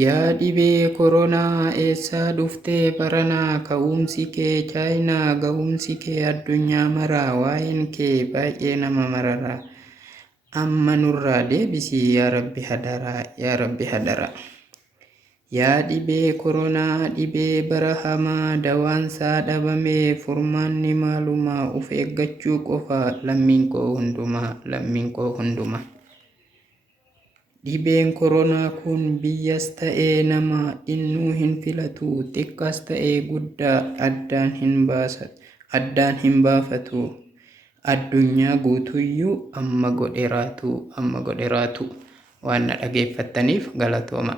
Yaa dhibee koronaa eessaa dhuftee baranaa ka'umsi kee chaayinaa ga'umsi kee addunyaa maraa waa'een kee baay'ee nama mararaa amma nurraa deebisii yaa rabbi hadaraa yaa rabbi hadaraa. Yaa dhibee koronaa dhibee bara hamaa dawaansaa dhabamee furmaanni maalumaa of eeggachuu qofa lammiin koo hundumaa. Dhibeen koronaa kun biyyas ta'ee nama innuu hin filatu xiqqaas ta'ee guddaa addaan hin baafatu addunyaa guutuyyuu amma godheraatu waan na dhageeffattaniif galatooma.